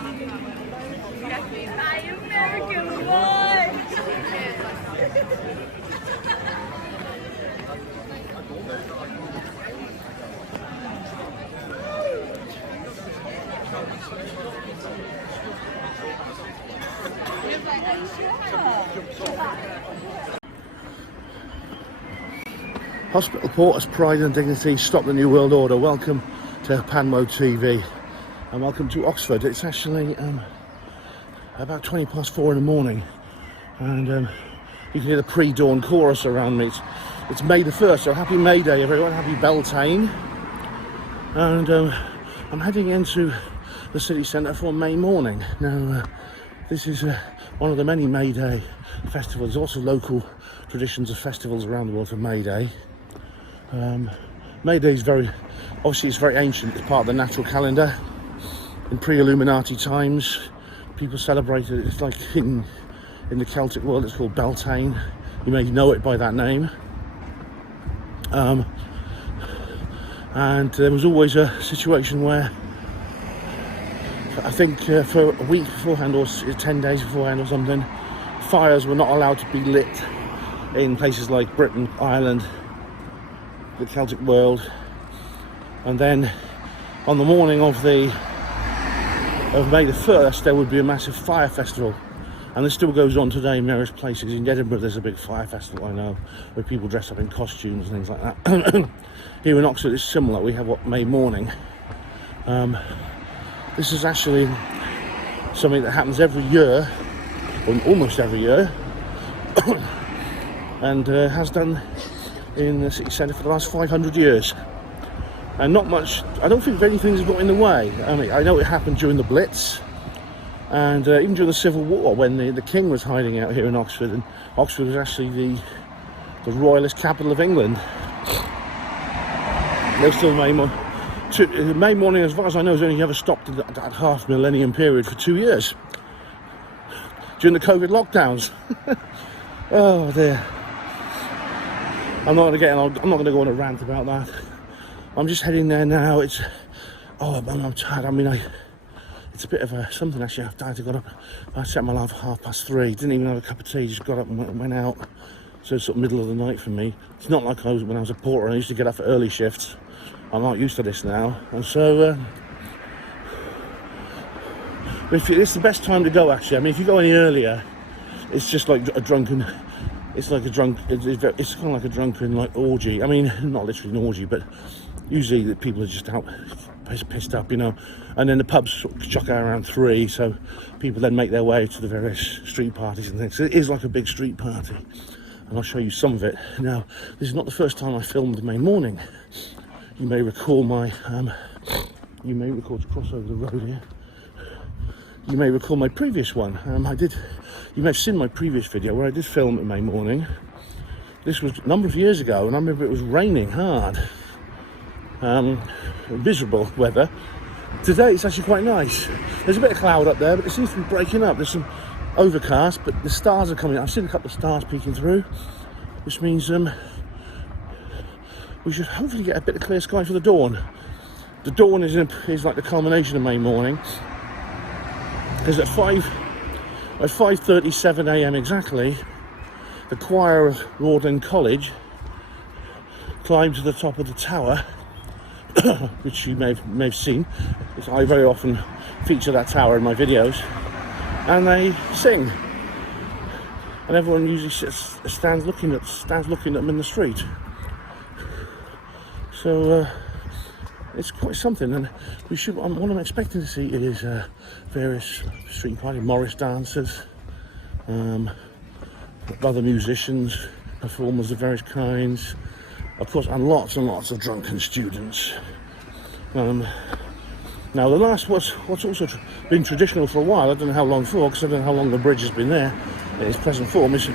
American boy! Hospital Porter's pride and dignity, stop the New World Order. Welcome to Panmo TV and welcome to Oxford. It's actually about 4:20 in the morning and you can hear the pre-dawn chorus around me. It's May the 1st, so happy May Day everyone, happy Beltane. And I'm heading into the city centre for May morning. Now this is one of the many May Day festivals. There's also local traditions of festivals around the world for May Day. May Day is very ancient. It's part of the natural calendar. In pre-Illuminati times, people celebrated it. It's like in the Celtic world, it's called Beltane. You may know it by that name. And there was always a situation where, I think for a week beforehand or 10 days beforehand or something, fires were not allowed to be lit in places like Britain, Ireland, the Celtic world. And then on the morning of May the 1st, there would be a massive fire festival. And this still goes on today in various places. In Edinburgh there's a big fire festival, I know, where people dress up in costumes and things like that. Here in Oxford it's similar. We have May morning. This is actually something that happens every year, or almost every year, and has done in the city centre for the last 500 years. And not much, I don't think anything's got in the way. I mean, I know it happened during the Blitz, and even during the Civil War, when the King was hiding out here in Oxford, and Oxford was actually the royalist capital of England. There's still May morning, as far as I know, has only ever stopped in that half millennium period for 2 years. During the COVID lockdowns. Oh dear. I'm not going to go on a rant about that. I'm just heading there now. I'm tired. I mean, it's a bit of something actually. I got up. I set my alarm for 3:30. Didn't even have a cup of tea. Just got up and went out. So it's sort of middle of the night for me. It's not like when I was a porter. I used to get up for early shifts. I'm not used to this now, and so it's the best time to go. Actually, I mean, if you go any earlier, it's just like a drunken. It's kind of like a drunken orgy. I mean, not literally an orgy, but usually the people are just out pissed up, you know. And then the pubs sort of chuck out around 3, so people then make their way to the various street parties and things. So it is like a big street party, and I'll show you some of it. Now, this is not the first time I filmed May morning. You may recall to cross over the road here. You may recall my previous one. You may have seen my previous video where I did film at May morning. This was a number of years ago, and I remember it was raining hard. Miserable weather. Today it's actually quite nice. There's a bit of cloud up there, but it seems to be breaking up. There's some overcast, but the stars are coming. I've seen a couple of stars peeking through, which means we should hopefully get a bit of clear sky for the dawn. The dawn is like the culmination of May morning, because at 5:37 a.m. exactly, the choir of Magdalen College climbed to the top of the tower, which you may have seen. I very often feature that tower in my videos, and they sing, and everyone usually stands looking at them in the street. So it's quite something, and what I'm expecting to see is various street party Morris dancers, other musicians, performers of various kinds, of course, and lots of drunken students. Now what's also been traditional for a while, I don't know how long for, because I don't know how long the bridge has been there in its present form, is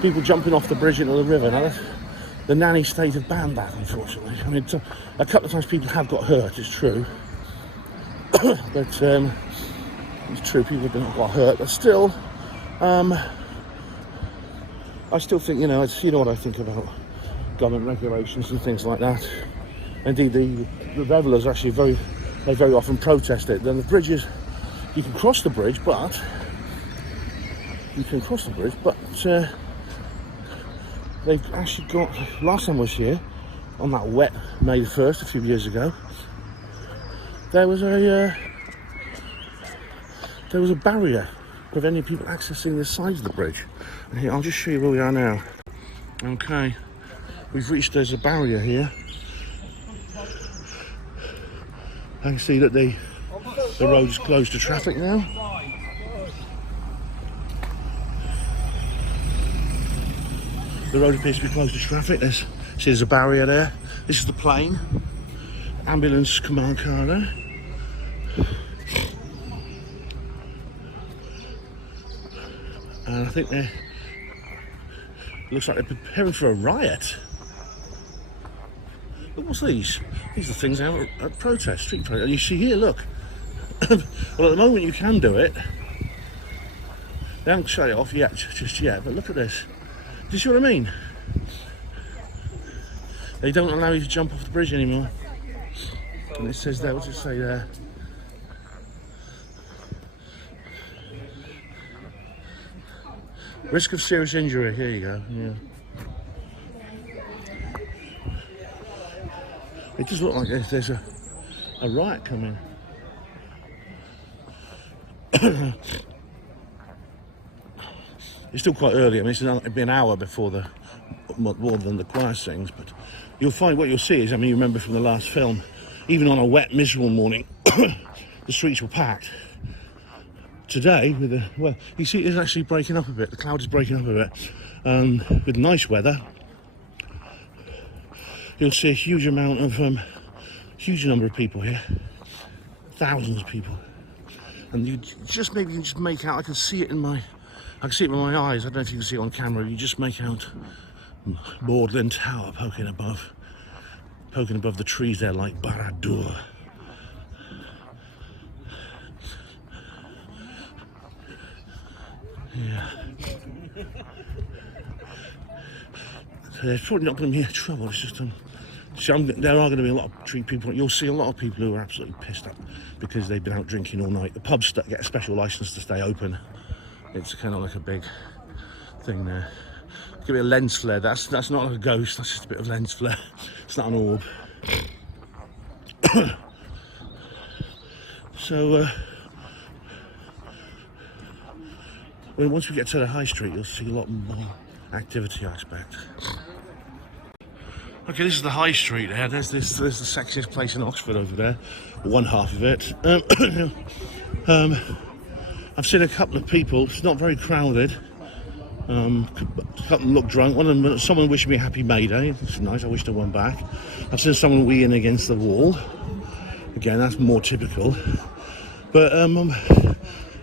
people jumping off the bridge into the river. Now that's the nanny state of banned that, unfortunately. I mean, a couple of times people have got hurt, it's true. But it's true, people have got hurt, but still, I still think, you know what I think about government regulations and things like that. Indeed, the revellers actually very often protest it. Then the bridge is you can cross the bridge, but they've actually got, last time I was here, on that wet May the 1st a few years ago, there was a barrier preventing people accessing the sides of the bridge. And here, I'll just show you where we are now. Okay, we've reached, there's a barrier here. I can see that the road is closed to traffic now. The road appears to be closed to traffic. There's a barrier there. This is the plane. Ambulance command car there. And I think looks like they're preparing for a riot. But what's these? These are things out at protest, street protest. And you see here, look. Well, at the moment you can do it. They haven't shut it off yet, just yet, but look at this. Do you see what I mean? They don't allow you to jump off the bridge anymore. And it says there, what's it say there? Risk of serious injury, here you go, yeah. It does look like there's a riot coming. It's still quite early. I mean, it'll be an hour before the more than the choir sings, but you'll find what you'll see is, I mean, you remember from the last film, even on a wet, miserable morning, the streets were packed. Today, well, you see, it's actually breaking up a bit. The cloud is breaking up a bit. With nice weather, you'll see a huge amount of, huge number of people here, thousands of people, and you just make out. I can see it with my eyes. I don't know if you can see it on camera. You just make out Magdalen Tower poking above the trees there like Baradur. Yeah. So there's probably not going to be any trouble. It's just there are going to be a lot of people. You'll see a lot of people who are absolutely pissed up because they've been out drinking all night. The pubs get a special license to stay open. It's kind of like a big thing there. Give it a lens flare. That's not like a ghost. That's just a bit of lens flare. It's not an orb. So once we get to the high street, you'll see a lot more activity, I expect. Okay, this is the high street there. There's the sexiest place in Oxford over there, one half of it. I've seen a couple of people. It's not very crowded. A couple look drunk. One of them, someone wished me a happy Mayday. It's nice. I wished her one back. I've seen someone weeing against the wall. Again, that's more typical. But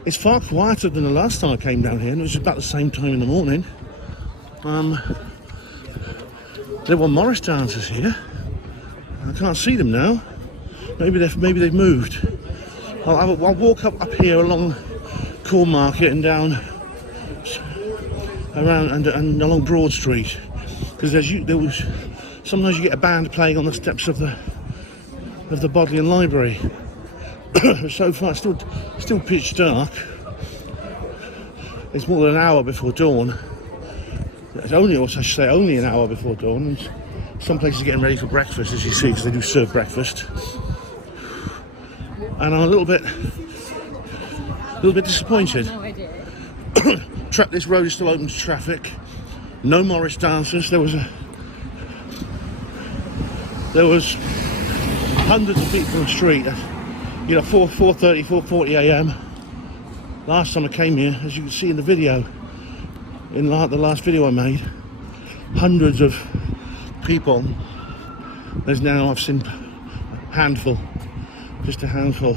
it's far quieter than the last time I came down here, and it was about the same time in the morning. There were Morris dancers here. I can't see them now. Maybe they've moved. I'll walk up here along Corn Market and down around and along Broad Street, because sometimes you get a band playing on the steps of the Bodleian Library. So far, it's still pitch dark. It's more than an hour before dawn. It's only an hour before dawn. And some places are getting ready for breakfast, as you see, because they do serve breakfast. And I'm a little bit disappointed. No idea. This road is still open to traffic. No Morris dancers. There was hundreds of people on the street. 4:30, 4:40 a.m. Last time I came here, as you can see in the video, in the last video I made, hundreds of people. There's now, I've seen just a handful.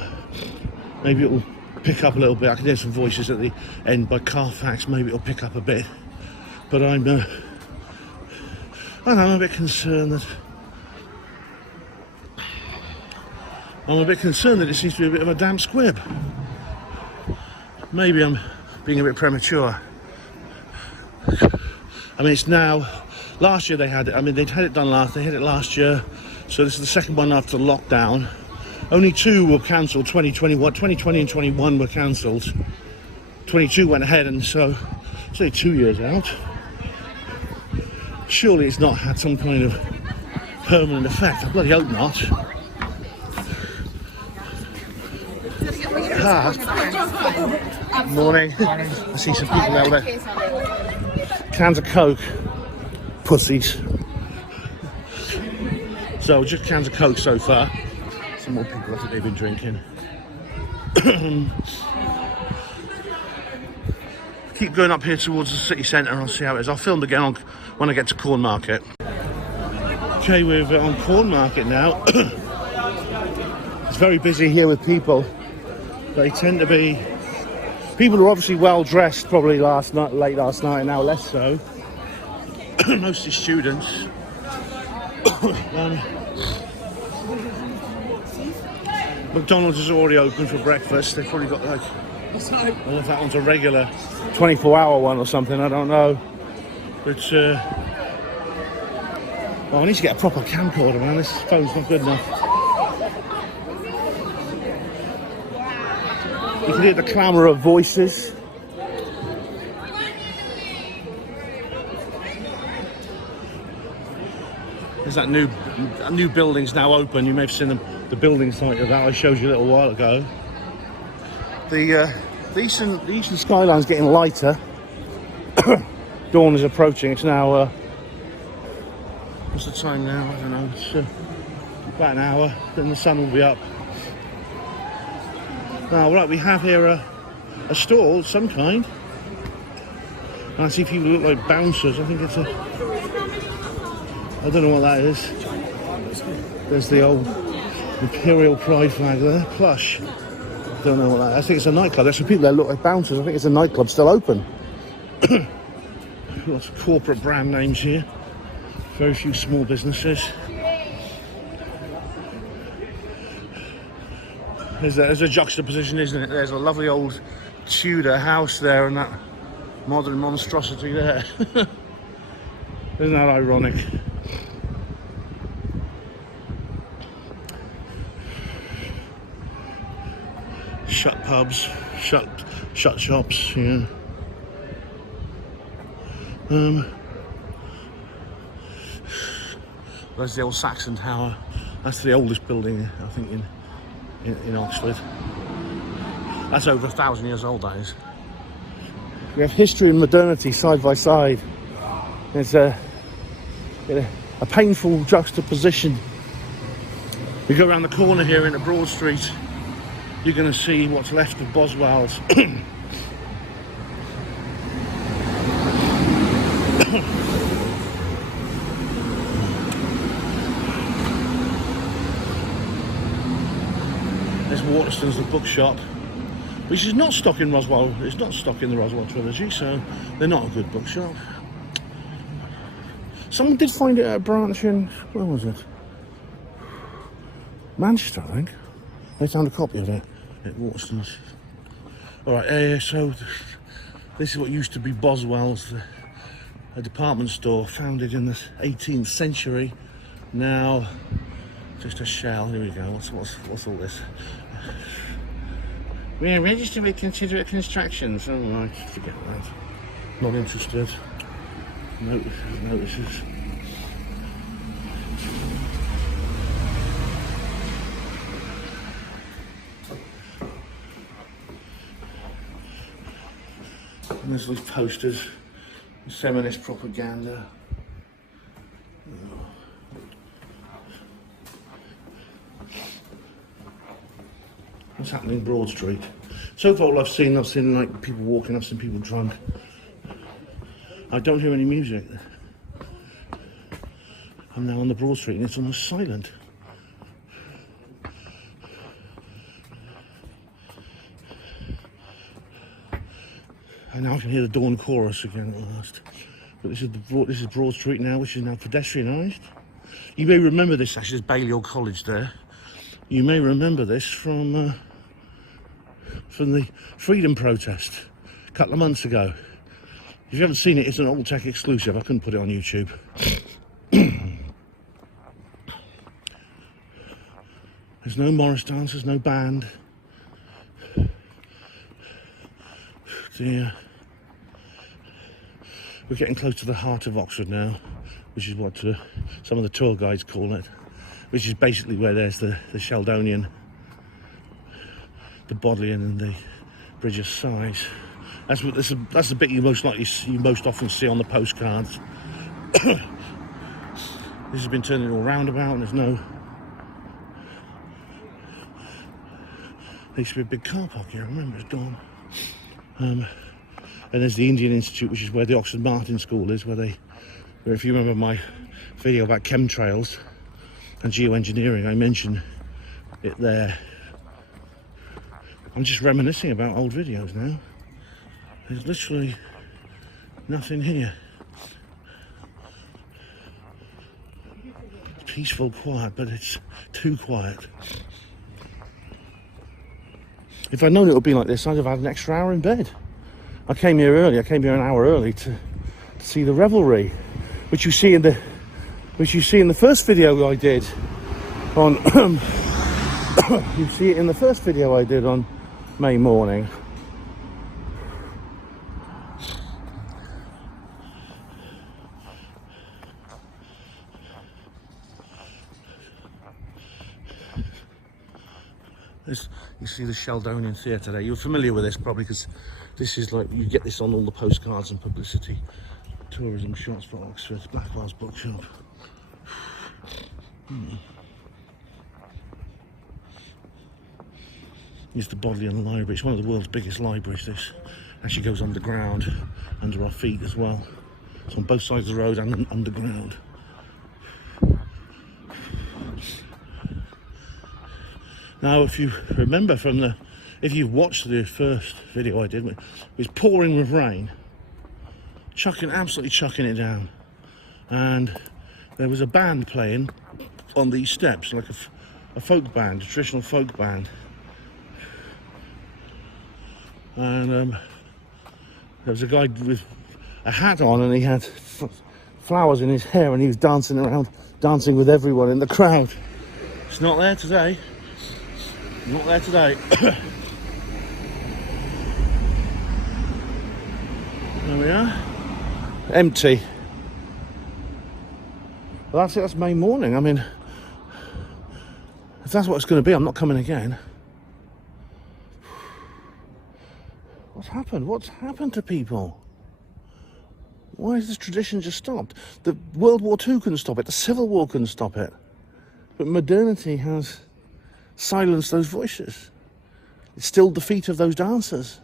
Maybe it will pick up a little bit. I can hear some voices at the end by Carfax. Maybe it'll pick up a bit. But I'm a bit concerned that it seems to be a bit of a damp squib. Maybe I'm being a bit premature. I mean, it's now. Last year they had it. I mean, they'd had it done last. They had it last year, so this is the second one after lockdown. Only 2 were cancelled. 2020 and 21 were cancelled. 22 went ahead, and so it's only 2 years out. Surely it's not had some kind of permanent effect. I bloody hope not. Morning. I see some people out there. Cans of Coke. Pussies. So just cans of Coke so far. Some more people I think they've been drinking. Keep going up here towards the city centre. I'll see how it is. I'll film again when I get to Corn Market. Okay, we're on Corn Market now. It's very busy here with people. They tend to be people who are obviously well dressed, probably late last night, and now less so. Mostly students. McDonald's is already open for breakfast. They've probably got like, I don't know if that one's a regular 24-hour one or something, I don't know. But well, I need to get a proper camcorder, man. This phone's not good enough. You can hear the clamour of voices. There's that new building's now open. You may have seen the building site of that I showed you a little while ago. The eastern skyline's getting lighter. Dawn is approaching. It's now what's the time now? I don't know. It's about an hour. Then the sun will be up. Now, right, we have here a stall of some kind. And I see people look like bouncers. I think it's a... I don't know what that is. There's the old Imperial Pride flag there. Plush. Don't know what that is. I think it's a nightclub. There's some people that look like bouncers. I think it's a nightclub still open. Lots of corporate brand names here. Very few small businesses. There's a juxtaposition, isn't it? There's a lovely old Tudor house there and that modern monstrosity there. Isn't that ironic? Shut pubs, shut shops, yeah. There's the old Saxon Tower. That's the oldest building, I think, in Oxford. That's over 1,000 years old, that is. We have history and modernity side by side. It's a painful juxtaposition. We go around the corner here into Broad Street, you're going to see what's left of Boswell's. There's Waterston's, the bookshop, which is not stock in Roswell. It's not stock in the Roswell trilogy, so they're not a good bookshop. Someone did find it at a branch in, where was it? Manchester, I think. They found a copy of it at Waterston's. Alright, so this is what used to be Boswell's, a department store founded in the 18th century. Now, just a shell. Here we go. What's all this? We are registered with considerate constructions. Oh, right, forget that. Not interested. Notices. And there's these posters, feminist propaganda. What's happening in Broad Street? So far all I've seen like people walking, I've seen people drunk. I don't hear any music. I'm now on the Broad Street and it's almost silent. And now I can hear the dawn chorus again at last. But this is Broad Street now, which is now pedestrianised. You may remember this, actually, there's Balliol College there. You may remember this from the freedom protest a couple of months ago. If you haven't seen it, it's an Old Tech exclusive. I couldn't put it on YouTube. There's no Morris dancers, no band. Dear. We're getting close to the heart of Oxford now, which is what some of the tour guides call it, which is basically where there's the Sheldonian, the Bodleian and the Bridge of Sighs. That's the bit you most often see on the postcards. This has been turned into a roundabout, and there's no. There used to be a big car park here. I remember it's gone. And there's the Indian Institute, which is where the Oxford Martin School is, where if you remember my video about chemtrails and geoengineering, I mentioned it there. I'm just reminiscing about old videos now. There's literally nothing here. It's peaceful, quiet, but it's too quiet. If I'd known it would be like this, I'd have had an extra hour in bed. I came here early. I came here an hour early to see the revelry, which you see in the first video I did on. You see it in the first video I did on May morning. You see the Sheldonian Theatre there. You're familiar with this probably because this is like, you get this on all the postcards and publicity. Tourism shots for Oxford, Blackwell's bookshop. Here's the Bodleian Library. It's one of the world's biggest libraries. This actually goes underground, under our feet as well. It's on both sides of the road and underground. Now, if you remember if you've watched the first video I did, it was pouring with rain, absolutely chucking it down, and there was a band playing on these steps, like a folk band, a traditional folk band, and there was a guy with a hat on, and he had flowers in his hair, and he was dancing around, dancing with everyone in the crowd. It's not there today. Not there today. There we are. Empty. Well, that's it. That's May morning. I mean, if that's what it's going to be, I'm not coming again. What's happened? What's happened to people? Why has this tradition just stopped? The World War II couldn't stop it. The Civil War couldn't stop it. But modernity has silence those voices. It's still defeat of those dancers.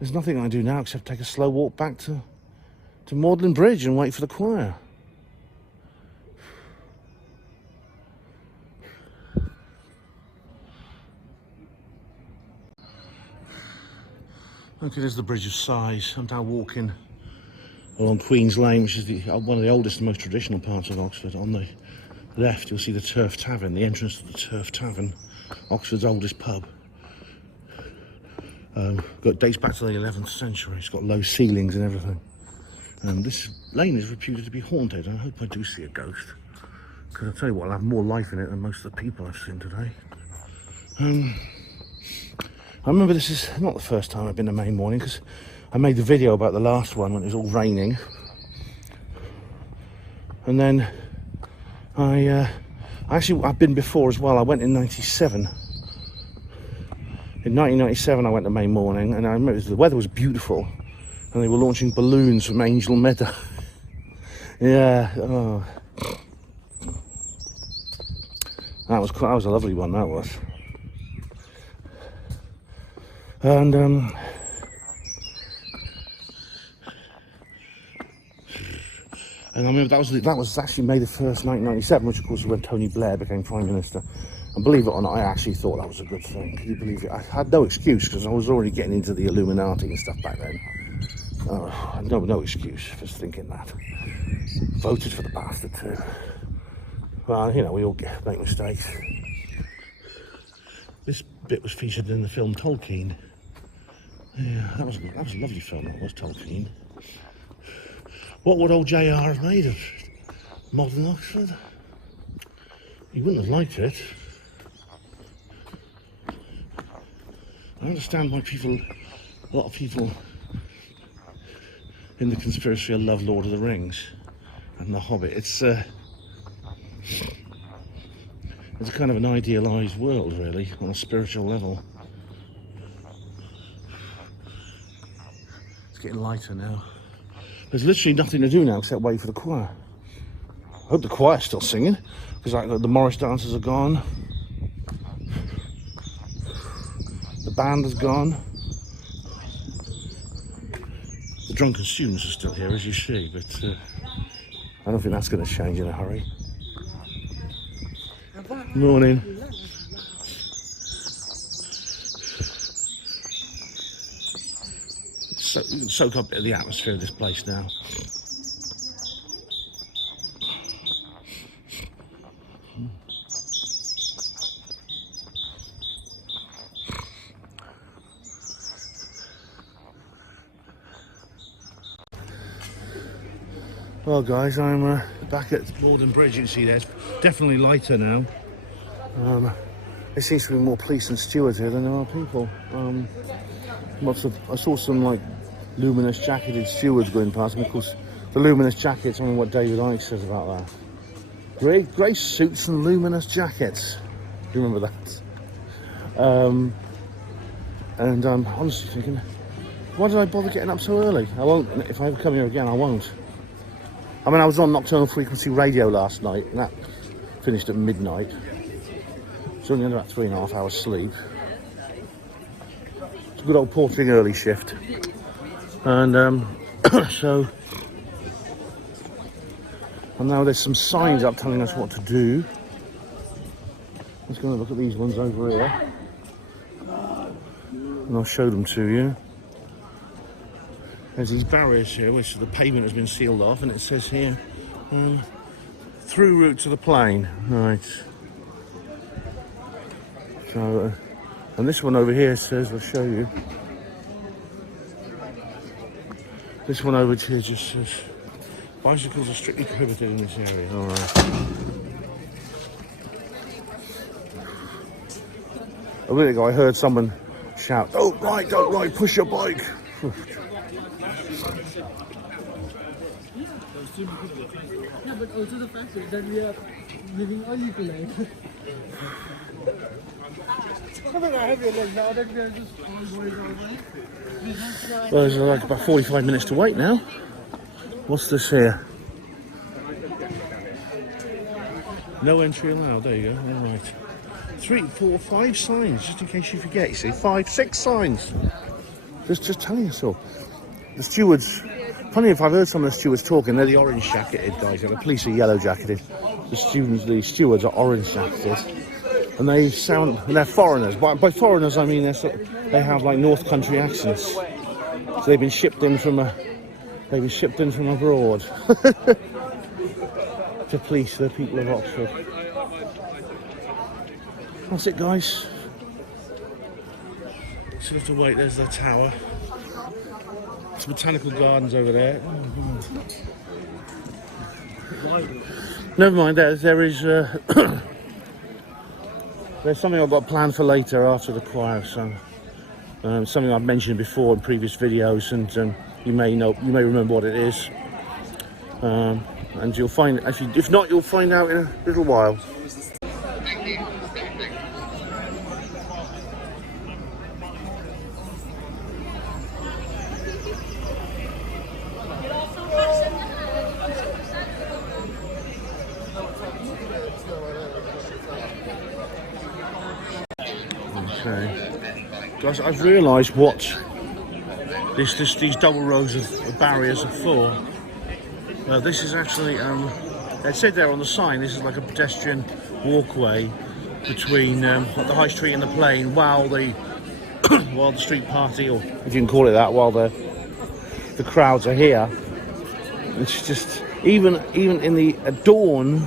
There's nothing I do now except take a slow walk back to Magdalen Bridge and wait for the choir. Okay, there's the Bridge of Sighs. I'm now walking along Queen's Lane, which is one of the oldest and most traditional parts of Oxford. On the left, you'll see the Turf Tavern, the entrance to the Turf Tavern, Oxford's oldest pub. Dates back to the 11th century. It's got low ceilings and everything. This lane is reputed to be haunted. I hope I do see a ghost, because I'll tell you what, I'll have more life in it than most of the people I've seen today. I remember this is not the first time I've been to May morning, because I made the video about the last one when it was all raining, and then I've been before as well. I went in 97. In 1997 I went to May morning, and I remember the weather was beautiful and they were launching balloons from Angel Meadow. Yeah, oh. That was a lovely one, that was. And I remember that was actually May the 1st, 1997, which of course was when Tony Blair became Prime Minister. And believe it or not, I actually thought that was a good thing. Can you believe it? I had no excuse, because I was already getting into the Illuminati and stuff back then. I had no excuse for thinking that. Voted for the bastard too. Well, you know, we all make mistakes. This bit was featured in the film Tolkien. Yeah, that was a lovely film, that was, Tolkien. What would old JR have made of modern Oxford? He wouldn't have liked it. I understand why a lot of people in the conspiracy love Lord of the Rings and The Hobbit. It's a kind of an idealised world, really, on a spiritual level. It's getting lighter now. There's literally nothing to do now except wait for the choir. I hope the choir's still singing, because the Morris dancers are gone. The band is gone. The drunken students are still here, as you see, but I don't think that's going to change in a hurry. Morning. So you can soak up the atmosphere of this place now. Well guys, I'm back at Magdalen Bridge. You can see there's definitely lighter now. There seems to be more police and stewards here than there are people. I saw some like luminous jacketed stewards going past, and of course the luminous jackets, I don't know what David Icke says about that. Grey suits and luminous jackets. Do you remember that? And I'm honestly thinking, why did I bother getting up so early? I won't, if I ever come here again, I won't. I mean, I was on Nocturnal Frequency Radio last night, and that finished at midnight. It's only about 3.5 hours sleep. It's a good old Portering early shift. And and now there's some signs up telling us what to do. Let's go and look at these ones over here. And I'll show them to you. There's these barriers here, which the pavement has been sealed off, and it says here, through route to the plane. Right. So, and this one over here says, I'll show you. This one over here just says, bicycles are strictly prohibited in this area. All right. A minute ago I heard someone shout, don't ride, push your bike. Yeah, but also the fact that we are living a little life. I mean, I have realized now that we are just all boys online. Well, there's like about 45 minutes to wait now. What's this here? No entry allowed. There you go. All right. 3, 4, 5 signs, just in case you forget. You see, 5, 6 signs. Just telling you so. The stewards. Funny if I've heard some of the stewards talking, they're the orange jacketed guys. The police are yellow jacketed. The stewards are orange jacketed, and they're foreigners. By foreigners I mean they have like North Country accents. So they've been shipped in from abroad to police the people of Oxford. That's it, guys. Still have to wait. There's the tower. Some botanical gardens over there. Never mind. There is. There's something I've got planned for later after the choir. So something I've mentioned before in previous videos, and you may remember what it is. And you'll find, if not, you'll find out in a little while. Okay, guys, I've realised what these double rows of barriers are for. This is actually, it said there on the sign, this is like a pedestrian walkway between the high street and the plane while the street party, or if you can call it that, while the crowds are here. It's just even at dawn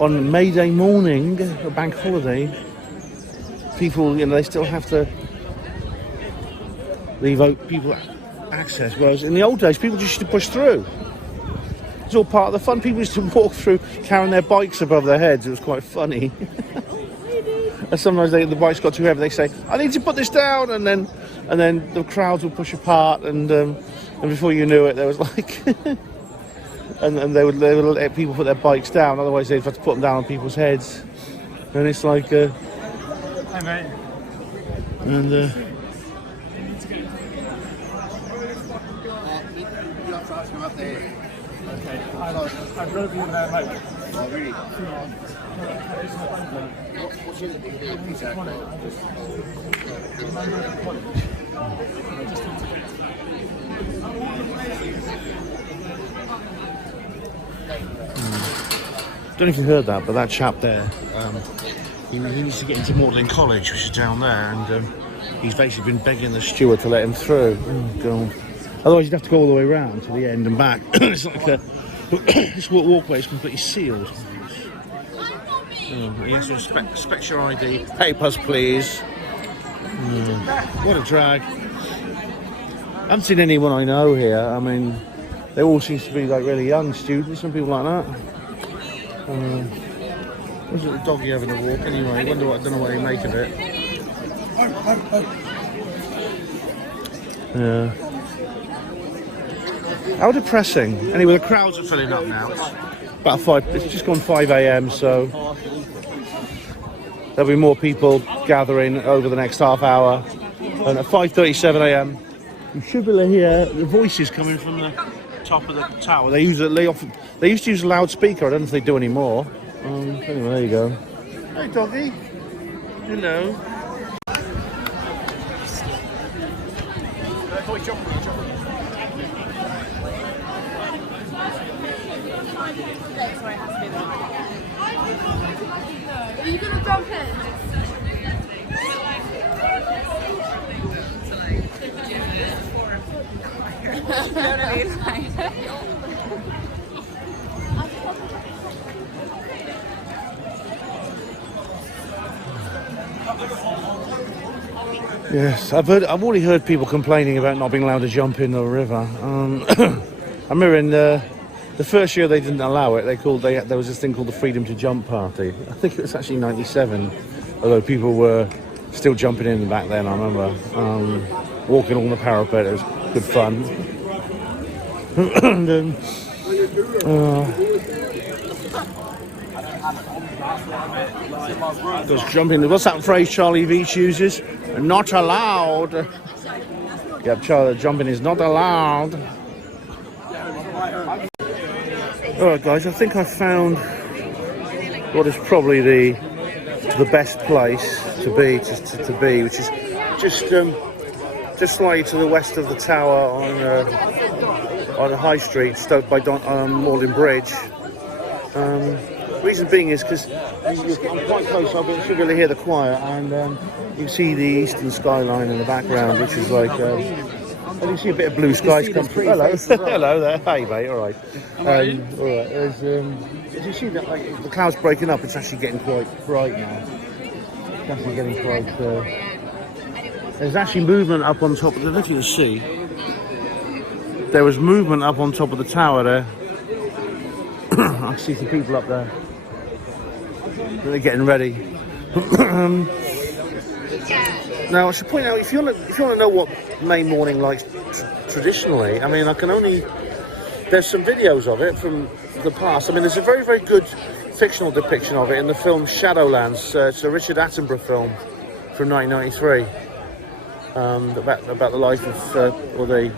on Mayday morning, a bank holiday, people, they still have to leave people access, whereas in the old days people just used to push through. It's all part of the fun. People used to walk through carrying their bikes above their heads. It was quite funny. And sometimes the bikes got too heavy. They say, "I need to put this down," and then the crowds would push apart, and before you knew it, there was like, and they would let people put their bikes down. Otherwise, they'd have to put them down on people's heads. And it's like, Hey, mate. and You have to ask him up there. Okay. I've got to be in there, mate. Oh, really? What's your pizza? don't know if you heard that, but that chap there, he needs to get into Magdalen College, which is down there, and he's basically been begging the steward to let him through. Oh, God. Otherwise, you'd have to go all the way round to the end and back. It's like this walkway is completely sealed. He has to inspect your ID. Papers, please. What a drag. I haven't seen anyone I know here. I mean, they all seem to be like really young students and people like that. There's a little doggy having a walk anyway. I don't know what they make of it. Yeah. How depressing. Anyway, the crowds are filling up now. It's about 5. It's just gone 5 a.m. so there'll be more people gathering over the next half hour. And at 5:37 a.m. you should be able to hear the voices coming from the top of the tower. They used to use a loudspeaker. I don't know if they do anymore. Anyway, there you go. Hey, doggy. Hello. Are you going to jump in? Yes, I've already heard people complaining about not being allowed to jump in the river. I remember in the first year they didn't allow it. There was this thing called the Freedom to Jump Party. I think it was actually '97, although people were still jumping in back then. I remember walking along the parapet. It was good fun. And just jumping. What's that phrase Charlie Veach uses? Not allowed. Yeah, Charlie, jumping is not allowed. Alright guys, I think I found what is probably the best place to be, which is just slightly to the west of the tower on High Street, Stoke by Malden Bridge. Reason being is because I'm quite close. I should be able to hear the choir, and you can see the eastern skyline in the background, which is like. You can see a bit of blue skies come through. Hello, hello there. Hey mate, all right. All right. As you see that, like the clouds breaking up, it's actually getting quite bright now. It's actually getting quite. There's actually movement up on top. I don't know if you can see. There was movement up on top of the tower there. I see some people up there. They're getting ready. Now, I should point out, if you want to know what May morning likes traditionally, I mean, there's some videos of it from the past. I mean, there's a very, very good fictional depiction of it in the film Shadowlands. It's a Richard Attenborough film from 1993 about the life of, or the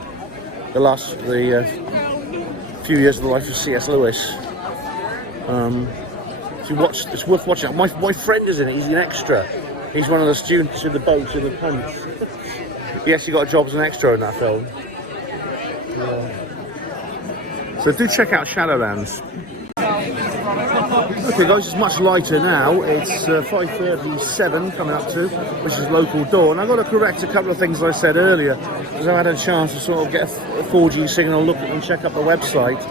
few years of the life of C.S. Lewis. It's worth watching. My friend is in it. He's an extra. He's one of the students in the boats in the punch. He actually got a job as an extra in that film. Yeah. So do check out Shadowlands. Okay guys, it's much lighter now. It's 5:37 coming up to, which is local dawn. I've got to correct a couple of things I said earlier, because I had a chance to sort of get a 4G signal, look at and check up the website.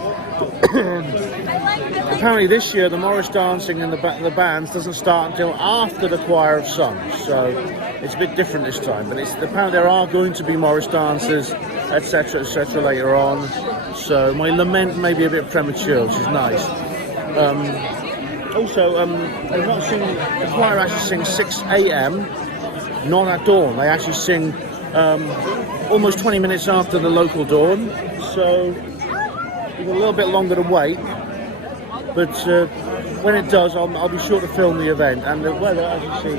Apparently this year the Morris dancing and the bands doesn't start until after the Choir of Sons, so it's a bit different this time. But apparently there are going to be Morris dancers, etc., later on. so my lament may be a bit premature, which is nice. Also, they're not singing, the choir actually sings 6 a.m, not at dawn. They actually sing almost 20 minutes after the local dawn, so we've got a little bit longer to wait. But when it does, I'll be sure to film the event. And the weather, as you see,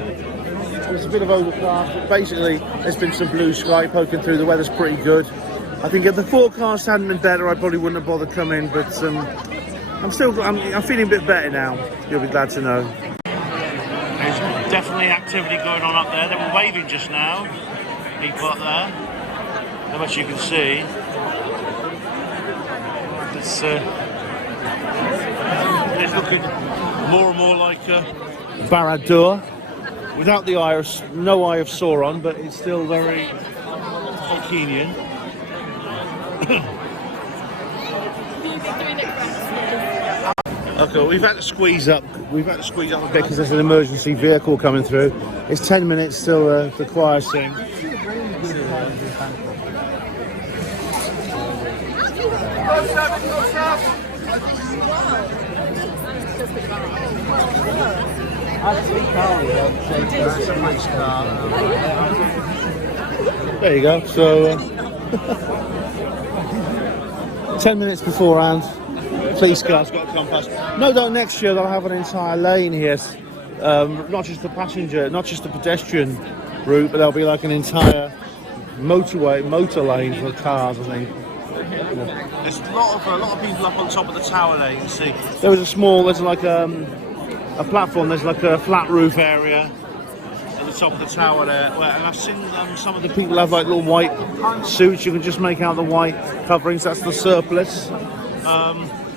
it's a bit of overcast, but basically there's been some blue sky poking through. The weather's pretty good. I think if the forecast hadn't been better, I probably wouldn't have bothered coming. But I'm feeling a bit better now. You'll be glad to know. There's definitely activity going on up there. They were waving just now. People up there. Not much you can see. It's looking more and more like Barad-dûr, without the eye of, no eye of Sauron, but it's still very Tolkienian. Okay, we've had to squeeze up. We've had to squeeze up a bit because there's an emergency vehicle coming through. It's 10 minutes till the choir sing. There you go. So 10 minutes beforehand, police car's got to come past. No doubt next year they'll have an entire lane here, not just the passenger, not just the pedestrian route, but there'll be like an entire motor lane for cars, I think. There's a lot of people up on top of the tower there, you can see. There's like a platform, there's like a flat roof area at the top of the tower there. And I've seen some of the people have like little white suits, you can just make out the white coverings, that's the surplice.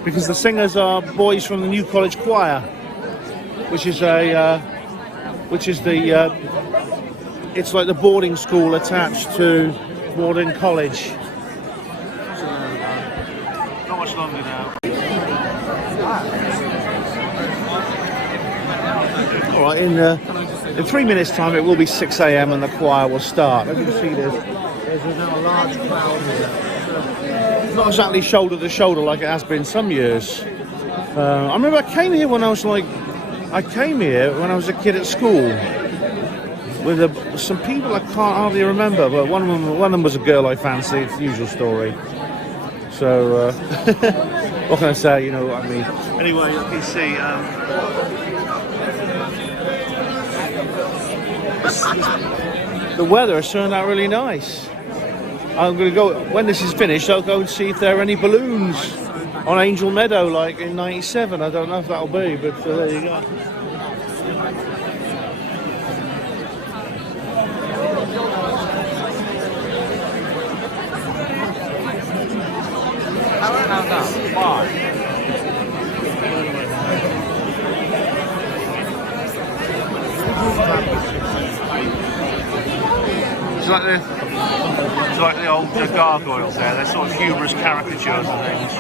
Because the singers are boys from the New College Choir, it's like the boarding school attached to Magdalen College. Not much longer now. All right, in 3 minutes' time, it will be 6 a.m. and the choir will start. As you can see, there's now a large crowd here. It's not exactly shoulder to shoulder like it has been some years. I remember I came here when I was a kid at school with some people I can't hardly remember, but one of them was a girl I fancied. It's the usual story. So what can I say? You know what I mean. Anyway, you can see. The weather has turned out really nice. I'm going to go, when this is finished, I'll go and see if there are any balloons on Angel Meadow like in '97. I don't know if that'll be, but there you go. It's like the old gargoyles there. They're sort of humorous caricatures and things.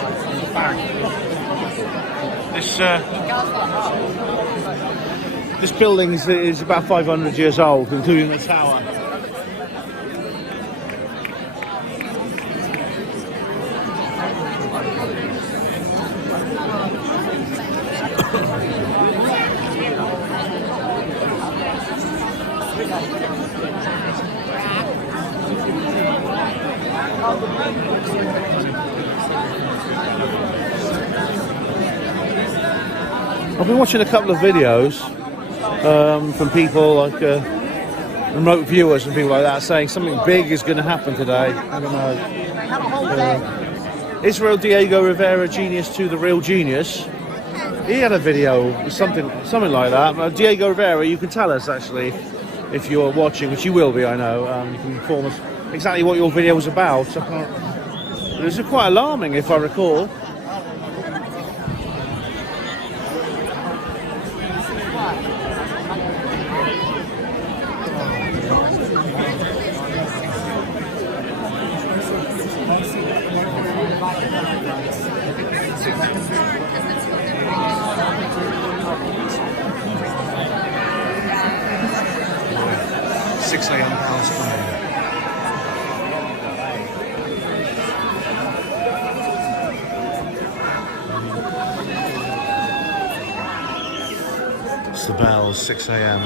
This building is about 500 years old, including the tower. I've been watching a couple of videos from people like remote viewers and people like that saying something big is going to happen today. I don't know. Israel Diego Rivera, genius to the real genius. He had a video, something like that. Diego Rivera, you can tell us actually if you're watching, which you will be, I know. You can inform us exactly what your video was about. It was quite alarming, if I recall. It's the bell, 6 a.m.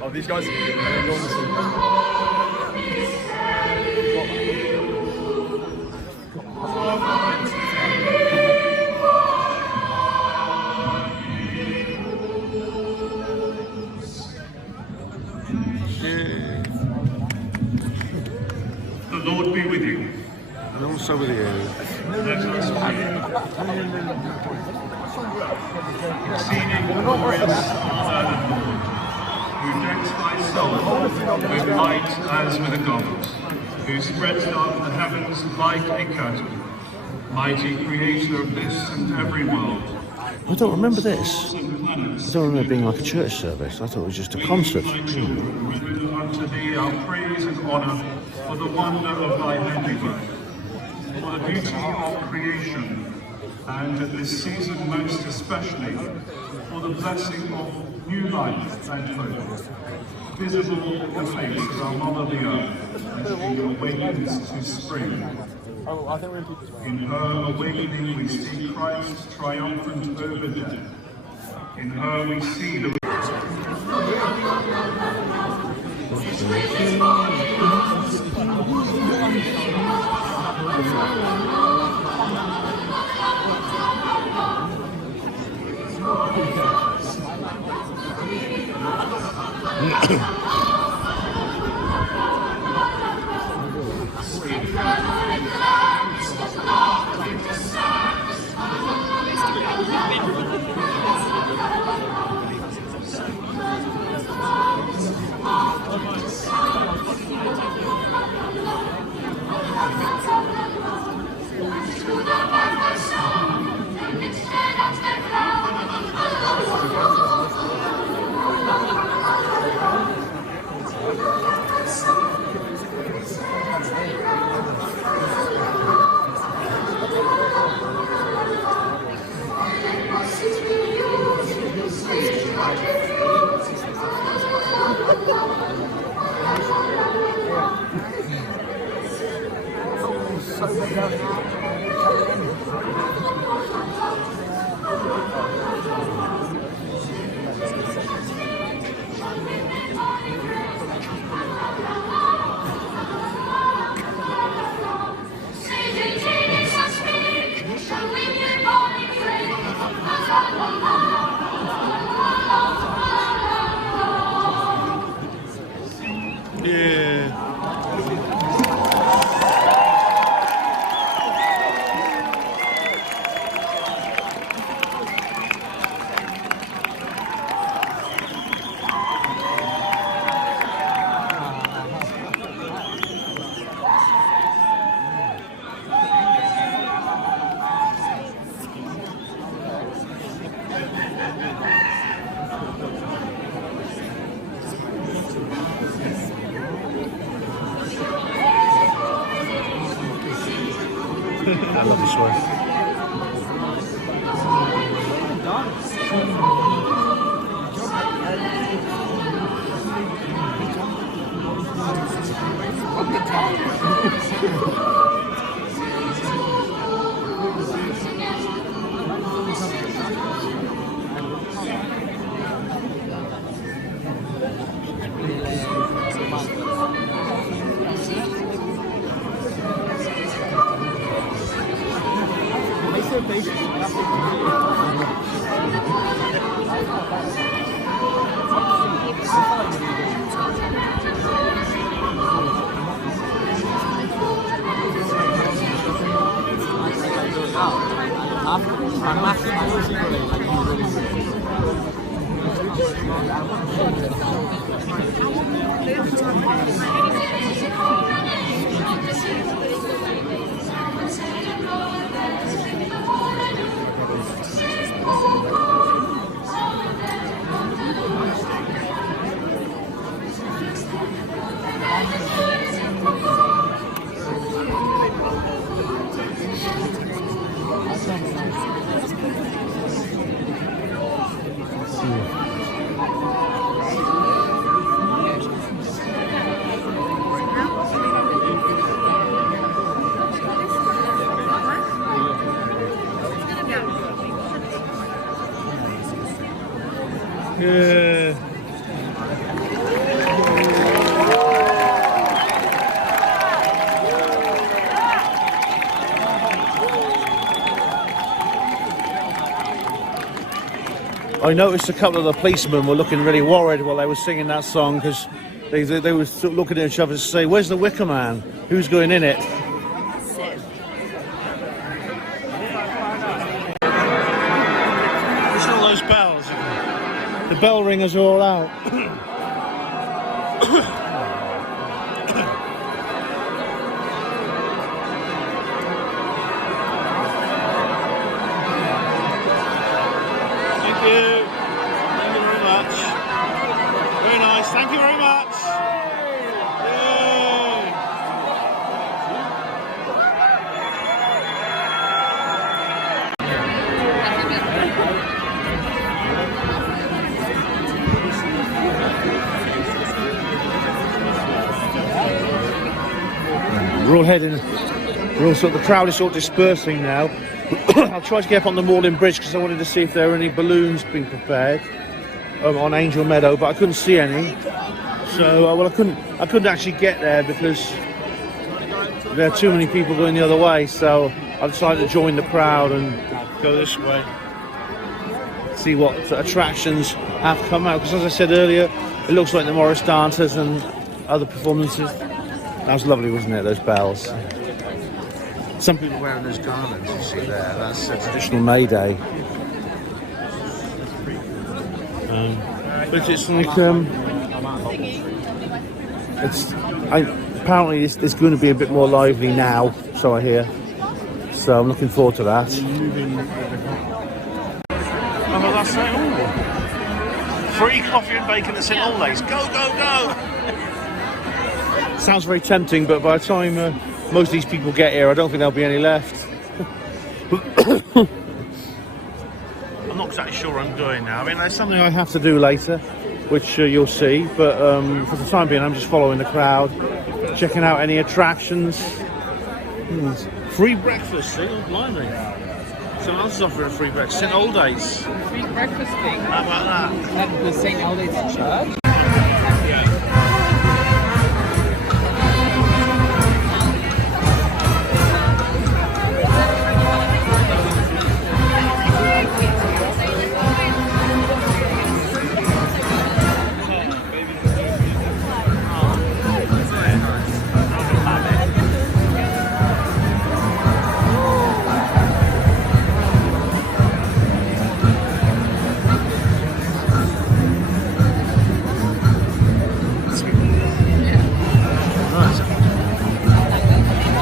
Oh, these guys. The Lord be with you. And also with you. Exceeding glorious Father, who decks thy soul with light as with a garment, who spreads out the heavens like a curtain, mighty creator of this and every world. I don't remember this. And planets, I don't remember it being like a church service. I thought it was just a concert. thy children, render unto thee our praise and honour for the wonder of thy handiwork, for the beauty of creation, and at this season most especially for the blessing of new life and hope. Visible in the face of our Mother the Earth as she awakens to spring. In her awakening we see Christ triumphant over death. In her we see the I love this one. Yeah. I noticed a couple of the policemen were looking really worried while they were singing that song because they were sort of looking at each other to say, "Where's the Wicker Man? Who's going in it?" Listen to all those bells. The bell ringers are all out. Thank you. Thank you very much. Very nice. Thank you very much. Yay. The crowd is sort of dispersing now. I'll try to get up on the Magdalen Bridge because I wanted to see if there were any balloons being prepared on Angel Meadow, but I couldn't see any. So, well, I couldn't actually get there because there are too many people going the other way. So I decided to join the crowd and go this way. See what attractions have come out. Because as I said earlier, it looks like the Morris dancers and other performances. That was lovely, wasn't it? Those bells. Some people wearing those garlands you see there. That's a traditional Mayday. But it's like apparently it's going to be a bit more lively now. So I hear. So I'm looking forward to that. Oh, well, that's it. Ooh. Free coffee and bacon at St Alday's. Go, go, go! Sounds very tempting, but by the time most of these people get here, I don't think there'll be any left. I'm not exactly sure what I'm doing now. I mean, there's something I have to do later, which you'll see, but for the time being, I'm just following the crowd, checking out any attractions. Free breakfast, see? Oh, blimey. Someone else is offering a free breakfast. St Alday's. Free breakfast thing. How about that? At the St. Alday's Church.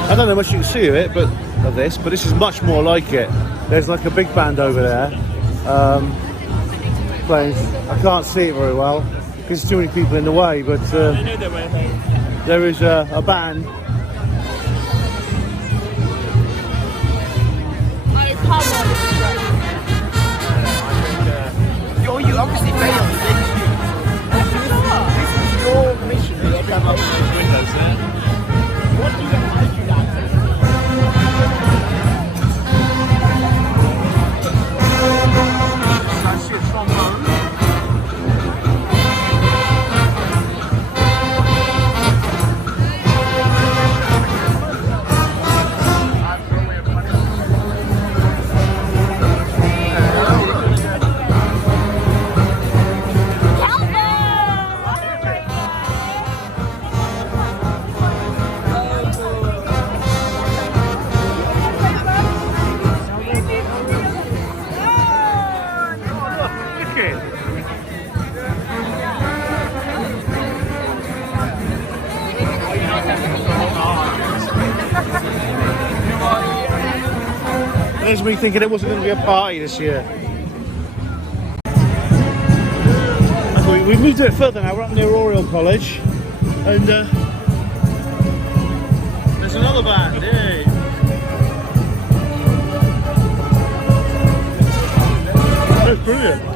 I don't know much you can see of it, but this is much more like it. There's like a big band over there playing. I can't see it very well because there's too many people in the way, but there is a band windows there. That's your trombone. There's me thinking it wasn't going to be a party this year. We've moved a bit further now, we're up near Oriel College, and there's another band, yay! That's brilliant! Yay!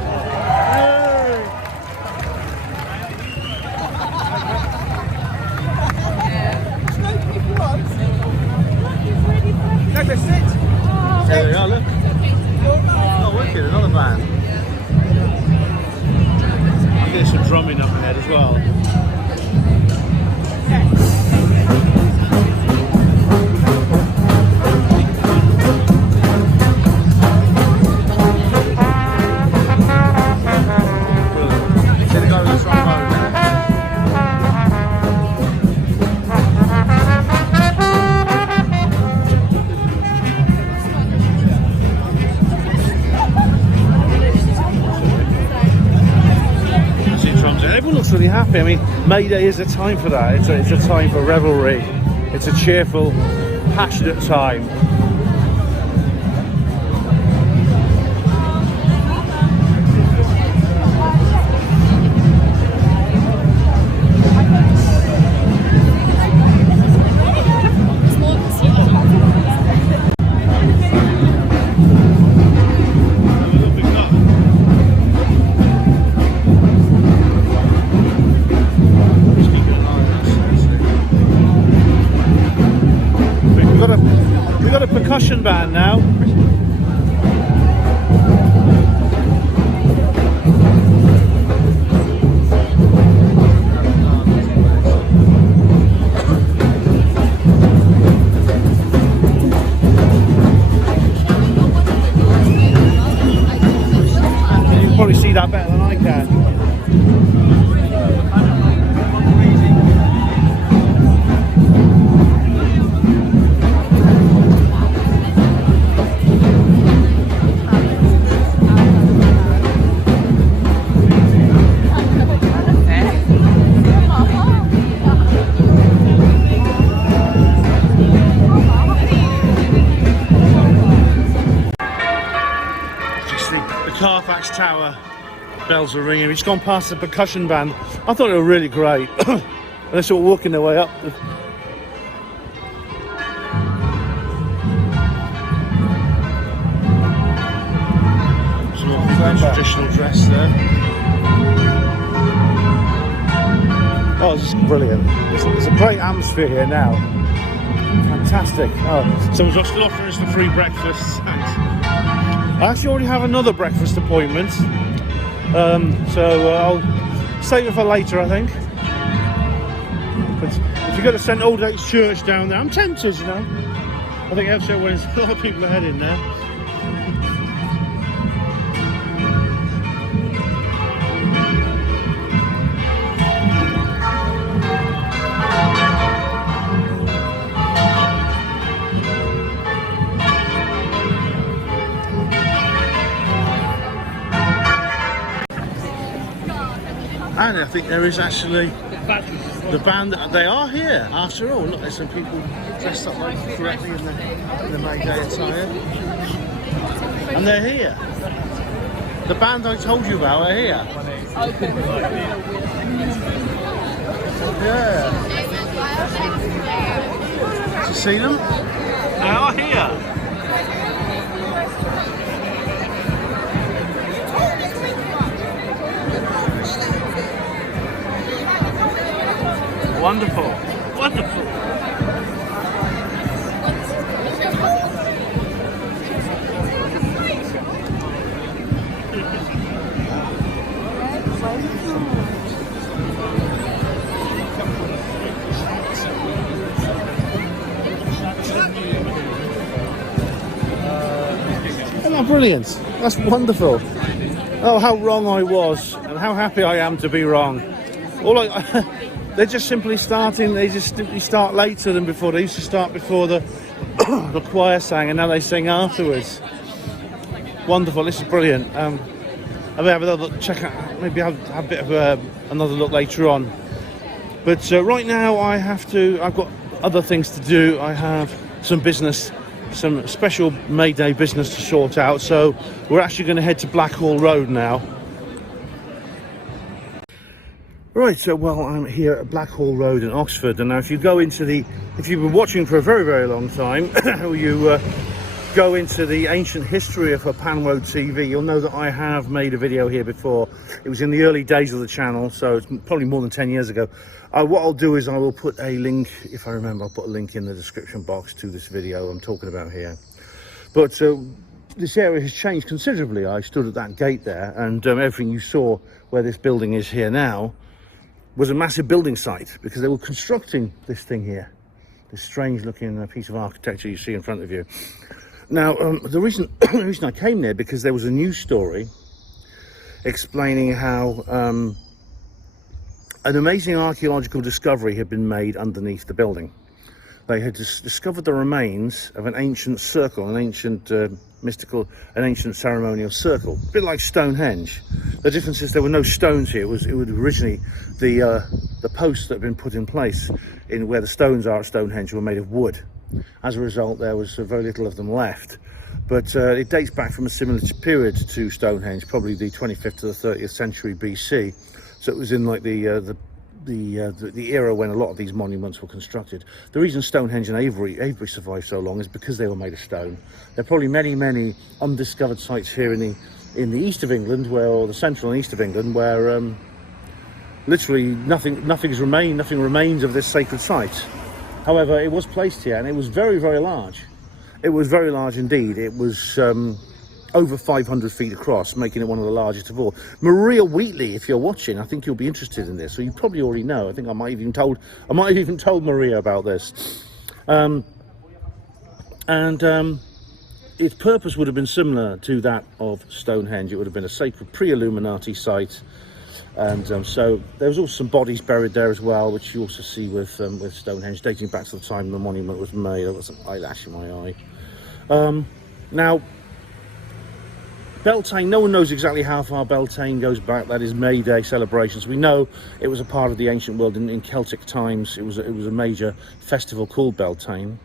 There they are, look! Oh, wicked, another band! There's some drumming up ahead as well. See the guy with the trombone there? Everyone looks really happy. I mean, Mayday is a time for that. It's a time for revelry. It's a cheerful, passionate time. We've got a percussion band now. You can probably see that better than I can. Tower bells are ringing. It's gone past the percussion band. I thought they were really great. And they're sort of working their way up. Some more people in traditional dress there. Oh, this is brilliant. It's a great atmosphere here now. Fantastic. Oh, someone's still offering us the free breakfast. I actually already have another breakfast appointment, so I'll save it for later, I think. But if you go to St Aldate's Church down there, I'm tempted, you know. I think that's where there's a lot of people are heading there. And I think there is actually the band. They are here after all. Look, there's some people dressed up like correctly in the Mayday attire, and they're here. The band I told you about are here. Yeah. Did you see them? They are here. wonderful. Wonderful. Oh, brilliant. That's wonderful. Oh, how wrong I was, and how happy I am to be wrong. They're just simply starting, they just simply start later than before. They used to start before the the choir sang, and now they sing afterwards. Wonderful, this is brilliant. I may have another look, check out, maybe have a bit of another look later on. But right now I've got other things to do. I have some business, some special Mayday business to sort out. So we're actually going to head to Blackhall Road now. Right, so well, I'm here at Blackhall Road in Oxford, and now if you've been watching for a very, very long time, or you go into the ancient history of Panroad TV, you'll know that I have made a video here before. It was in the early days of the channel, so it's probably more than 10 years ago. What I'll do is I will put a link, if I remember, I'll put a link in the description box to this video I'm talking about here. But this area has changed considerably. I stood at that gate there, and everything you saw where this building is here now was a massive building site, because they were constructing this thing here, this strange looking piece of architecture you see in front of you. Now, the reason I came there, because there was a news story explaining how an amazing archaeological discovery had been made underneath the building. They had discovered the remains of an ancient circle, an ancient mystical, an ancient ceremonial circle, a bit like Stonehenge. The difference is there were no stones here. It was originally the posts that had been put in place in where the stones are at Stonehenge were made of wood. As a result, there was very little of them left. But it dates back from a similar period to Stonehenge, probably the 25th to the 30th century BC. So it was in like the era when a lot of these monuments were constructed. The reason Stonehenge and Avebury survived so long is because they were made of stone. There are probably many undiscovered sites here in the east of England, or the central and east of England, where literally nothing remains of this sacred site. However, it was placed here, and it was very, very large. It was very large indeed. It was over 500 feet across, making it one of the largest of all. Maria Wheatley, if you're watching, I think you'll be interested in this. So you probably already know. I think I might have even told Maria about this. Its purpose would have been similar to that of Stonehenge. It would have been a sacred pre-Illuminati site. And so there was also some bodies buried there as well, which you also see with Stonehenge, dating back to the time the monument was made. I've got some eyelash in my eye. Now, Beltane, no one knows exactly how far Beltane goes back. That is Mayday celebrations. We know it was a part of the ancient world in Celtic times. It was a major festival called Beltane.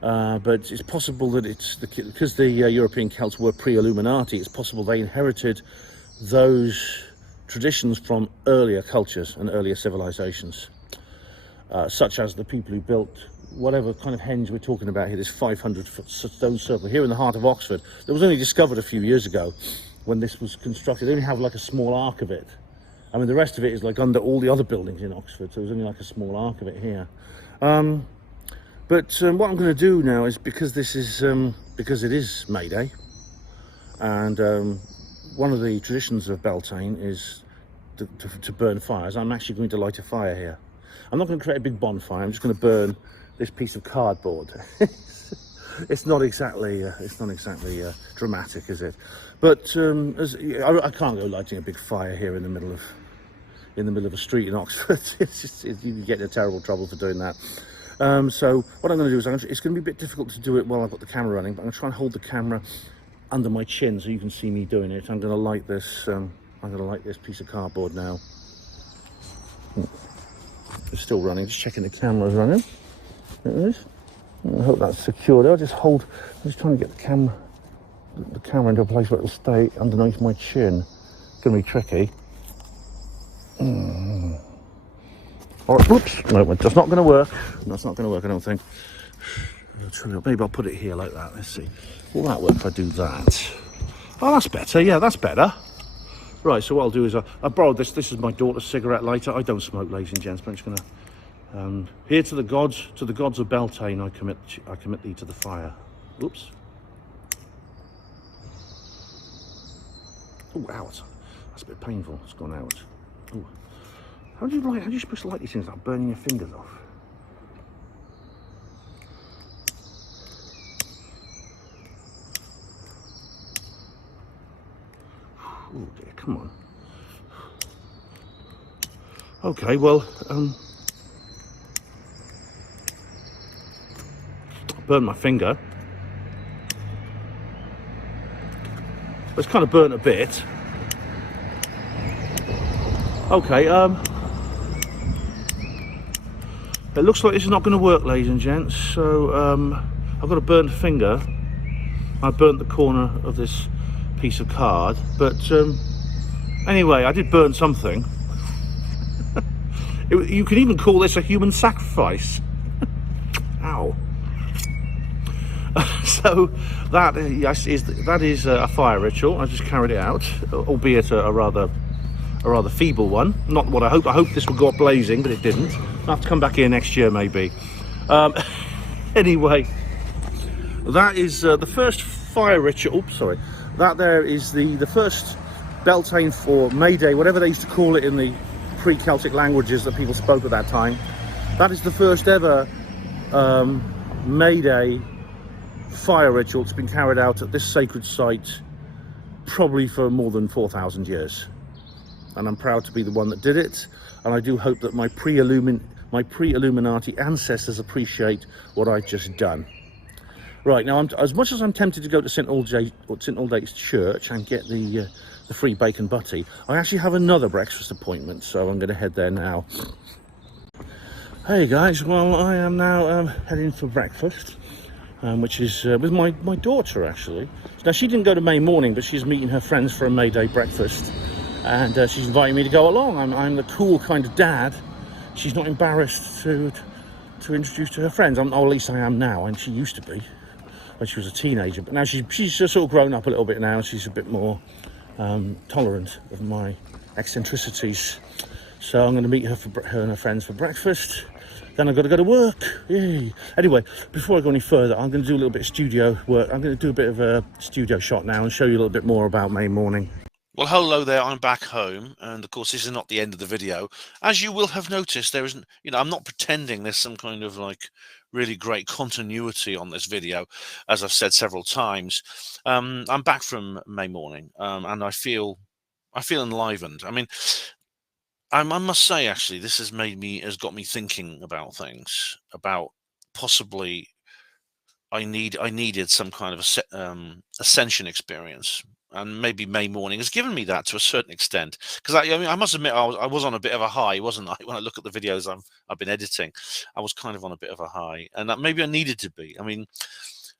But it's possible that because the European Celts were pre-Illuminati, it's possible they inherited those traditions from earlier cultures and earlier civilizations, such as the people who built whatever kind of henge we're talking about here, this 500-foot stone circle here in the heart of Oxford. That was only discovered a few years ago when this was constructed. They only have like a small arc of it. I mean, the rest of it is like under all the other buildings in Oxford, so there's only like a small arc of it here. But what I'm going to do now is, because it is Mayday, and one of the traditions of Beltane is to burn fires. I'm actually going to light a fire here. I'm not going to create a big bonfire. I'm just going to burn this piece of cardboard. It's not exactly dramatic, is it? But I can't go lighting a big fire here in the middle of a street in Oxford. You get in terrible trouble for doing that. So what I'm going to do is it's going to be a bit difficult to do it while I've got the camera running, but I'm going to try and hold the camera under my chin so you can see me doing it. I'm going to light this. I'm going to light this piece of cardboard now. It's still running. Just checking the camera's running. There it is. I hope that's secured. I'm just trying to get the camera into a place where it'll stay underneath my chin. It's going to be tricky. All right, whoops. No, that's not going to work. That's not going to work, I don't think. Maybe I'll put it here like that. Let's see. Will that work if I do that? Oh, that's better. Yeah, that's better. Right, so what I'll do is I borrowed this. This is my daughter's cigarette lighter. I don't smoke, ladies and gents, but I'm just going to Here to the gods of Beltane, I commit thee to the fire. Oops. Oh, ouch. That's a bit painful. It's gone out. Ooh. How do you supposed to light these things without burning your fingers off? Oh dear, come on. Okay, well, I burned my finger. It's kind of burnt a bit. Okay, it looks like this is not going to work, ladies and gents. So I've got a burnt finger. I burnt the corner of this piece of card, but anyway, I did burn something. You can even call this a human sacrifice. Ow. So that is a fire ritual. I just carried it out, albeit a rather feeble one. Not what I hope. I hope this would go up blazing, but it didn't. I'll have to come back here next year, maybe. Anyway, that is the first fire ritual. Oops, sorry. That there is the first Beltane for Mayday, whatever they used to call it in the pre-Celtic languages that people spoke at that time. That is the first ever Mayday fire ritual that's been carried out at this sacred site probably for more than 4,000 years. And I'm proud to be the one that did it, and I do hope that my pre-Illuminati ancestors appreciate what I've just done. Right, now, as much as I'm tempted to go to St Aldate's Church and get the free bacon butty, I actually have another breakfast appointment, so I'm going to head there now. Hey guys, well, I am now heading for breakfast, which is with my daughter, actually. Now, she didn't go to May morning, but she's meeting her friends for a Mayday breakfast. And she's inviting me to go along. I'm the cool kind of dad. She's not embarrassed to introduce to her friends. Or at least I am now, and she used to be when she was a teenager. But now she's just sort of grown up a little bit now. She's a bit more tolerant of my eccentricities. So I'm going to meet her and her friends for breakfast. Then I've got to go to work. Yay. Anyway, before I go any further, I'm going to do a little bit of studio work. I'm going to do a bit of a studio shot now and show you a little bit more about May morning. Well, hello there, I'm back home, and of course this is not the end of the video. As you will have noticed, there isn't, I'm not pretending there's some kind of like really great continuity on this video, as I've said several times. I'm back from May morning, and I feel enlivened. I mean, I must say, actually, this has got me thinking about things, about possibly I needed some kind of ascension experience. And maybe May morning has given me that to a certain extent. Because I must admit, I was on a bit of a high, wasn't I? When I look at the videos I've been editing, I was kind of on a bit of a high, and that maybe I needed to be. I mean,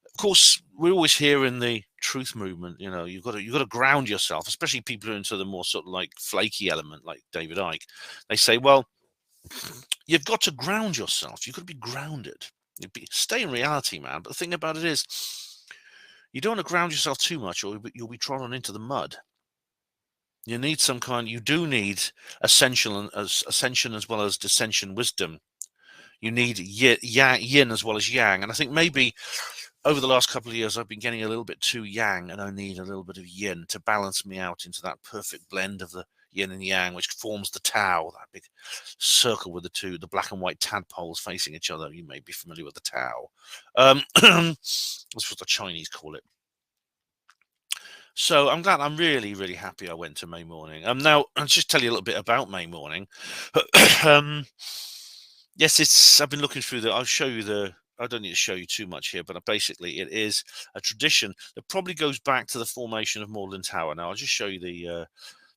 of course, we always hear in the truth movement, you've got to ground yourself, especially people who are into the more sort of like flaky element, like David Icke. They say, well, you've got to ground yourself. You've got to be grounded. Stay in reality, man. But the thing about it is, you don't want to ground yourself too much, or you'll be trodden into the mud. You need you do need ascension as well as dissension wisdom. You need yin as well as yang. And I think maybe over the last couple of years, I've been getting a little bit too yang, and I need a little bit of yin to balance me out into that perfect blend of the yin and yang, which forms the Tao, that big circle with the black and white tadpoles facing each other. You may be familiar with the Tao. That's what the Chinese call it. So I'm really, really happy I went to May morning. Now, I'll just tell you a little bit about May morning. Yes, I've been looking through I'll show you I don't need to show you too much here, but basically it is a tradition that probably goes back to the formation of Magdalen Tower. Now, I'll just show you the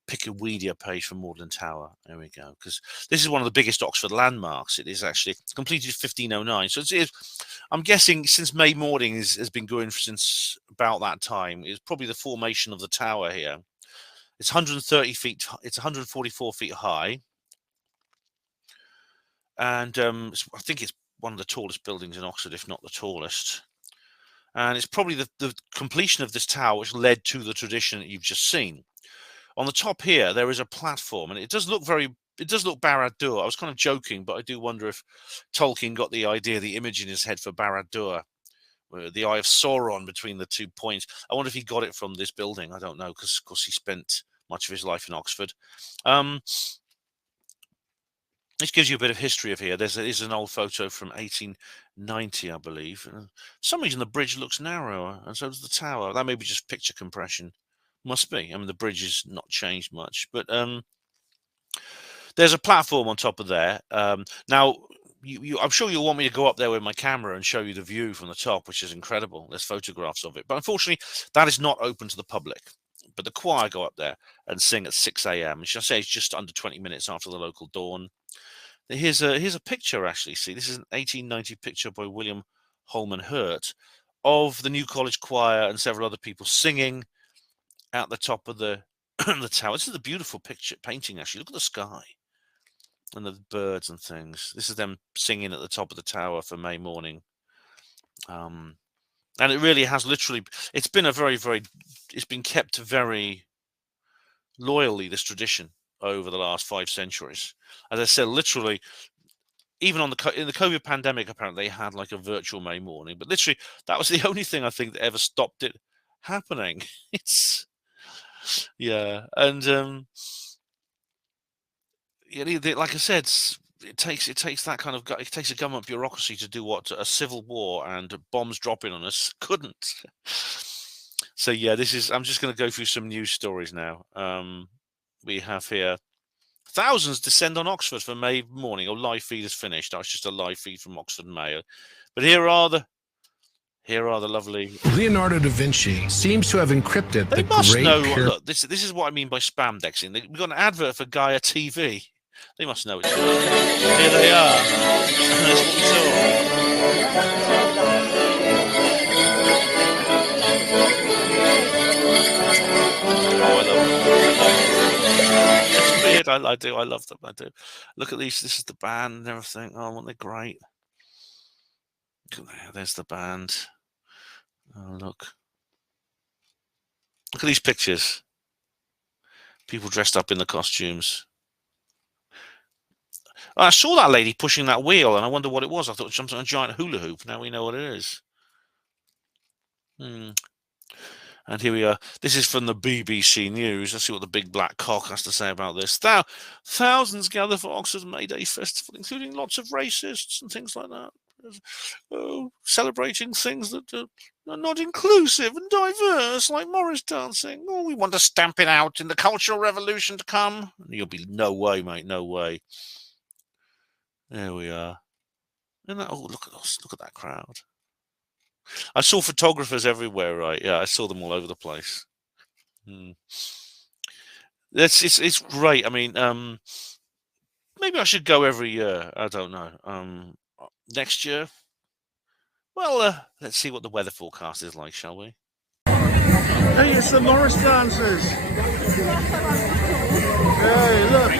Wikipedia page for Magdalen Tower. There we go. Because this is one of the biggest Oxford landmarks. It is actually completed 1509. So I'm guessing since May morning has been going since about that time. It's probably the formation of the tower here. It's 130 feet. It's 144 feet high, and I think it's one of the tallest buildings in Oxford, if not the tallest. And it's probably the completion of this tower which led to the tradition that you've just seen. on the top here, there is a platform, and it does look Barad-dûr. I was kind of joking, but I do wonder if Tolkien got the idea, the image in his head for Barad-dûr, the Eye of Sauron between the 2 points. I wonder if he got it from this building. I don't know, because of course he spent much of his life in Oxford. This gives you a bit of history of here. There's an old photo from 1890, I believe. For some reason, the bridge looks narrower, and so does the tower. That may be just picture compression. Must be. I mean, the bridge has not changed much. But there's a platform on top of there. Now, I'm sure you'll want me to go up there with my camera and show you the view from the top, which is incredible. There's photographs of it. But unfortunately, that is not open to the public. But the choir go up there and sing at 6 a.m. And I say it's just under 20 minutes after the local dawn. Here's a picture, actually. See, this is an 1890 picture by William Holman Hurt of the New College Choir and several other people singing at the top of the the tower. This is a beautiful painting, actually. Look at the sky and the birds and things. This is them singing at the top of the tower for May morning. And it really has literally, it's been it's been kept very loyally, this tradition, over the last 5 centuries. As I said, literally, even in the COVID pandemic, apparently they had like a virtual May morning, but literally that was the only thing I think that ever stopped it happening. It's, yeah, and like I said, it takes that kind of, it takes a government bureaucracy to do what a civil war and bombs dropping on us couldn't. So yeah, I'm just going to go through some news stories now. We have here, thousands descend on Oxford for May morning. Live feed is finished. That was just a live feed from Oxford Mayor. But here are the lovely. Leonardo da Vinci seems to have encrypted They the must great. know. Look, this is what I mean by spam dexing. We've got an advert for Gaia TV. They must know it's here. They are. That's what we saw. Oh, I love them. It's weird. I do. I love them. I do. Look at these. This is the band and everything. Oh, aren't they great? There's the band. Oh, look. Look at these pictures. People dressed up in the costumes. I saw that lady pushing that wheel, and I wonder what it was. I thought it was something, a giant hula hoop. Now we know what it is. And here we are. This is from the BBC News. Let's see what the big black cock has to say about this. Thousands gather for Oxford's Mayday Festival, including lots of racists and things like that. Celebrating things that are not inclusive and diverse, like Morris dancing. Oh, we want to stamp it out in the Cultural Revolution to come. And you'll be, no way, mate, no way. There we are. And that, oh, look at that crowd. I saw photographers everywhere, right? Yeah, I saw them all over the place. It's great. I mean, maybe I should go every year. I don't know. Next year, well, let's see what the weather forecast is like, shall we? Hey, it's the Morris dancers. Hey, look.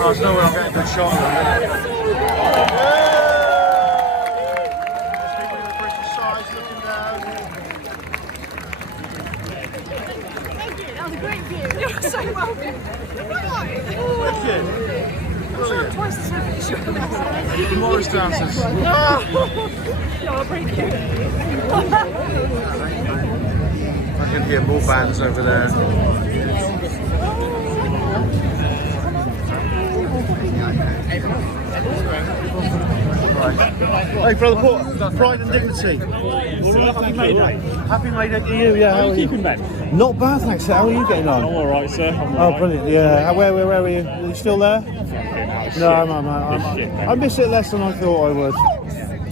Oh, there's no way I'm getting a good shot of them. People in the British size looking down. Thank you, that was a great view. You're so welcome. Wicked. Brilliant. Twice as much. The Morris dancers. You're pretty cute. I can hear more bands over there. Hey, Brother Port, Pride and Dignity. Happy Mayday. Happy Mayday to you, yeah. How are you keeping, Ben? Not bad, thanks. How are you getting on? I'm alright, sir. Oh, brilliant, yeah. Where are you? Are you still there? No, I miss it less than I thought I would.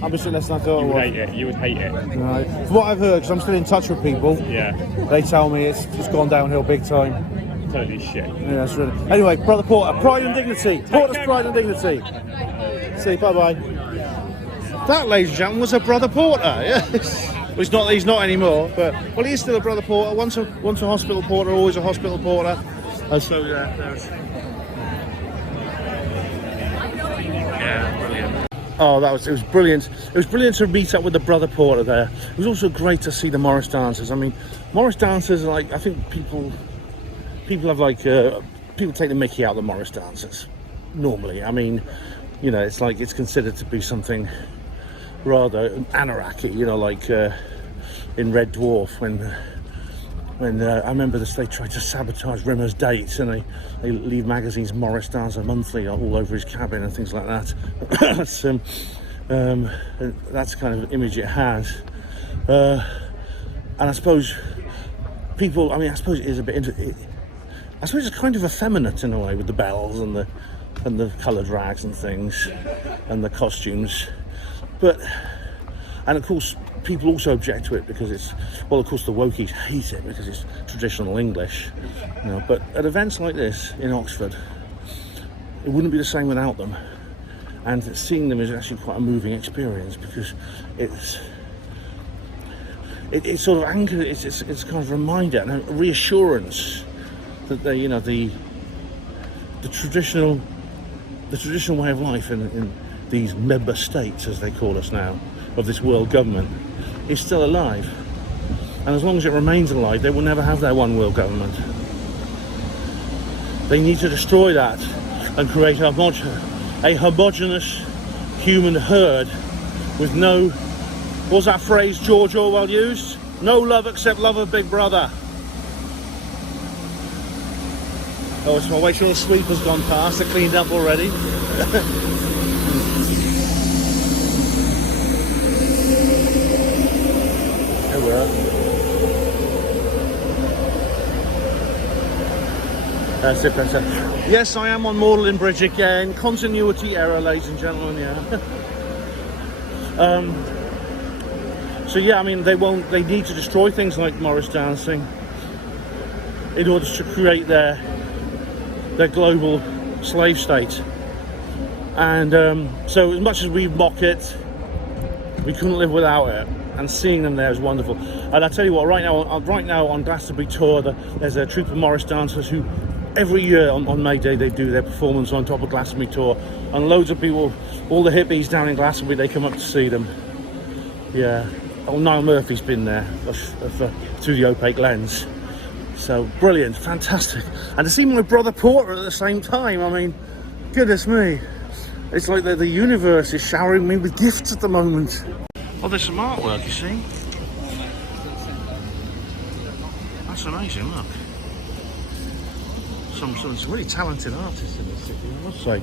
I miss it less than I thought I would. You would hate it. Right. From what I've heard, because I'm still in touch with people, Yeah. they tell me it's gone downhill big time. Totally shit. Yeah, that's really. Anyway, Brother Porter, Pride and Dignity. Porter's Pride and Dignity. See, bye-bye. That, ladies and gentlemen, was a Brother Porter. Yes. Well, he's not anymore, but well, he is still a Brother Porter. Once a hospital porter, always a hospital porter. And so yeah, there's. Yeah, brilliant. Oh, it was brilliant. It was brilliant to meet up with the brother porter there. It was also great to see the Morris dancers. I mean, Morris dancers are like, I think people have like, people take the mickey out of the Morris dancers, normally. I mean, you know, it's like, it's considered to be something rather anarchy, you know, like in Red Dwarf when I remember they tried to sabotage Rimmer's dates, and they leave magazines Morris Dancer Monthly all over his cabin and things like that. That's the kind of image it has. And I suppose people, I mean, I suppose it is a bit, I suppose it's kind of effeminate in a way, with the bells and the coloured rags and things and the costumes. And of course, people also object to it because it's, well, of course the wokies hate it because it's traditional English, you know. But at events like this in Oxford, it wouldn't be the same without them. And seeing them is actually quite a moving experience, because it's sort of anchor. It's kind of a reminder and a reassurance that they, you know, the traditional way of life in these member states, as they call us now, of this world government, is still alive. And as long as it remains alive, they will never have their one world government. They need to destroy that and create a homogenous human herd with no, what was that phrase George Orwell used? No love except love of Big Brother. Oh, it's my way sure the sweeper's gone past, they're cleaned up already. Here we are. That's it, that's it. Yes, I am on Magdalen Bridge again. Continuity error, ladies and gentlemen, yeah. So yeah, I mean, they need to destroy things like Morris dancing in order to create their global slave state. And so as much as we mock it, we couldn't live without it. And seeing them there is wonderful. And I tell you what, right now on Glastonbury tour, there's a troupe of Morris dancers who every year on Mayday they do their performance on top of Glastonbury tour, and loads of people, all the hippies down in Glastonbury, they come up to see them. Yeah. Oh, Niall Murphy's been there through the opaque lens. So brilliant, fantastic. And to see my brother Porter at the same time, I mean, goodness me. It's like the universe is showering me with gifts at the moment. Oh, there's some artwork, you see. That's amazing, look. Some really talented artists in this city, I must say.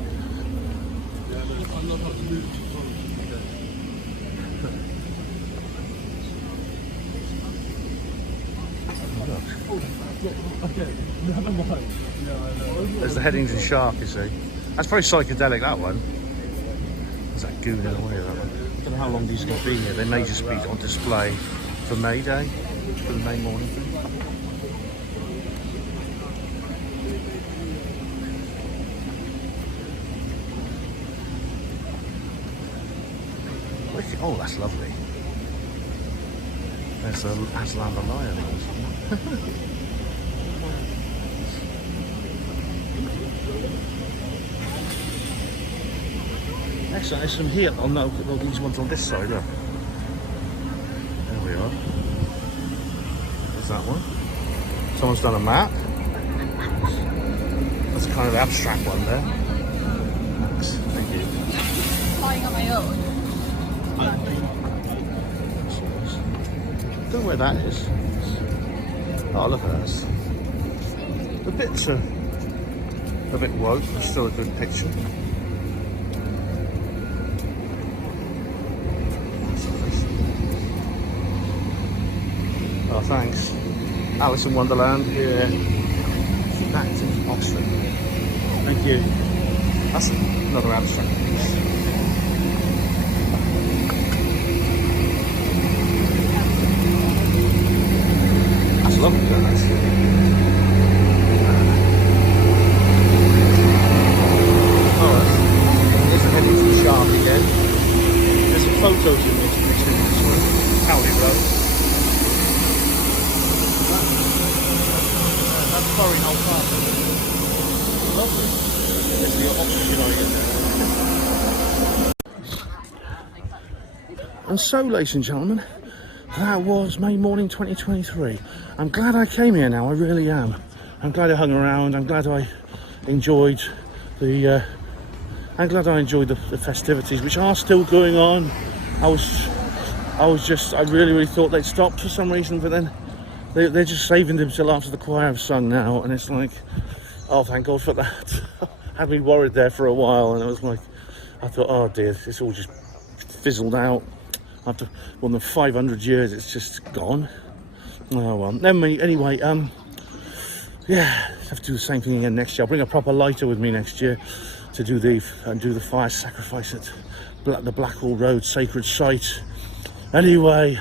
There's the Headington Shark, you see. That's very psychedelic, that one. There's that goon in the way of that one. I don't know how long these are going to be here. They may just be on display for Mayday, for the May morning thing. Oh, that's lovely. There's the Aslan the lion. Excellent, there's some here. Oh no, these ones on this side, look. There we are. There's that one. Someone's done a map. That's kind of the abstract one there. Thanks. Thank you. Flying on my own. Don't know where that is. Oh, look at that. The bits are a bit woke, but still a good picture. Oh, thanks. Alice in Wonderland, yeah. Back to Oxford. Thank you. That's another abstract piece. That's lovely, that is. Alright. There's the Headington Shark again. There's some photos in this picture as well. Cowley Road. That's Foreign Old Castle. Lovely. There's the Oxford United. And so, ladies and gentlemen, that was May morning 2023. I'm glad I came here now, I really am. I'm glad I hung around, I'm glad I enjoyed the festivities, which are still going on. I really thought they'd stopped for some reason, but then they're just saving them till after the choir have sung now, and it's like, oh, thank God for that. Had me worried there for a while, and it was like, I thought, oh dear, it's all just fizzled out. After more than 500 years, it's just gone. Oh well. Anyway, yeah, have to do the same thing again next year. I'll bring a proper lighter with me next year to do the fire sacrifice at the Blackwall Road sacred site. Anyway,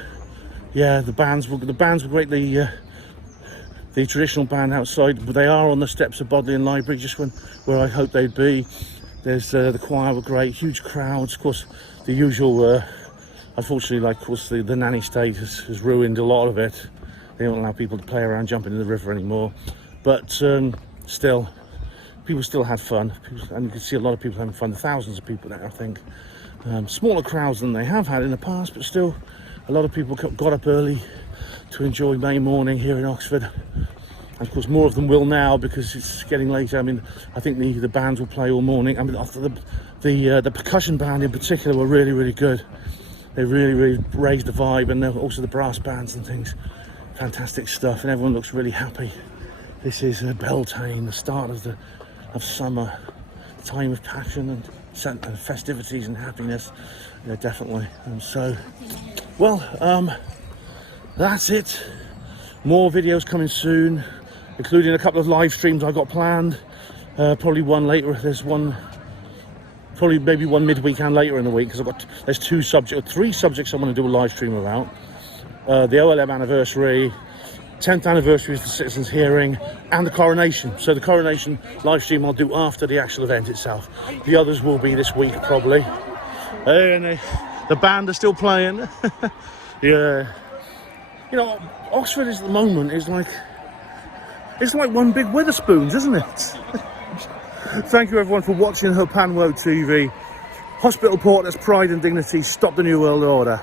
yeah, the bands were great. The traditional band outside, but they are on the steps of Bodleian Library, just where I hoped they'd be. There's the choir were great, huge crowds. Of course, the usual. Unfortunately, like, of course, the nanny state has ruined a lot of it. They don't allow people to play around, jump into the river anymore. But still, people still had fun, and you could see a lot of people having fun. Thousands of people there, I think. Smaller crowds than they have had in the past, but still, a lot of people got up early to enjoy May morning here in Oxford. And of course, more of them will now because it's getting later. I mean, I think the bands will play all morning. I mean, the percussion band in particular were really, really good. They really raised the vibe, and also the brass bands and things. Fantastic stuff, and everyone looks really happy. This is Beltane, the start of summer, time of passion and festivities and happiness. Yeah, definitely. And so, well, that's it. More videos coming soon, including a couple of live streams I've got planned. Probably one later. There's one. Probably maybe one midweek and later in the week, because there's three subjects I want to do a live stream about. The OLM anniversary, 10th anniversary of the Citizens' Hearing, and the coronation. So the coronation live stream I'll do after the actual event itself. The others will be this week probably. And the band are still playing. Yeah. You know, Oxford is at the moment it's like one big Witherspoons, isn't it? Thank you everyone for watching her Panwo TV. Hospital Porters, Pride and Dignity, stop the New World Order.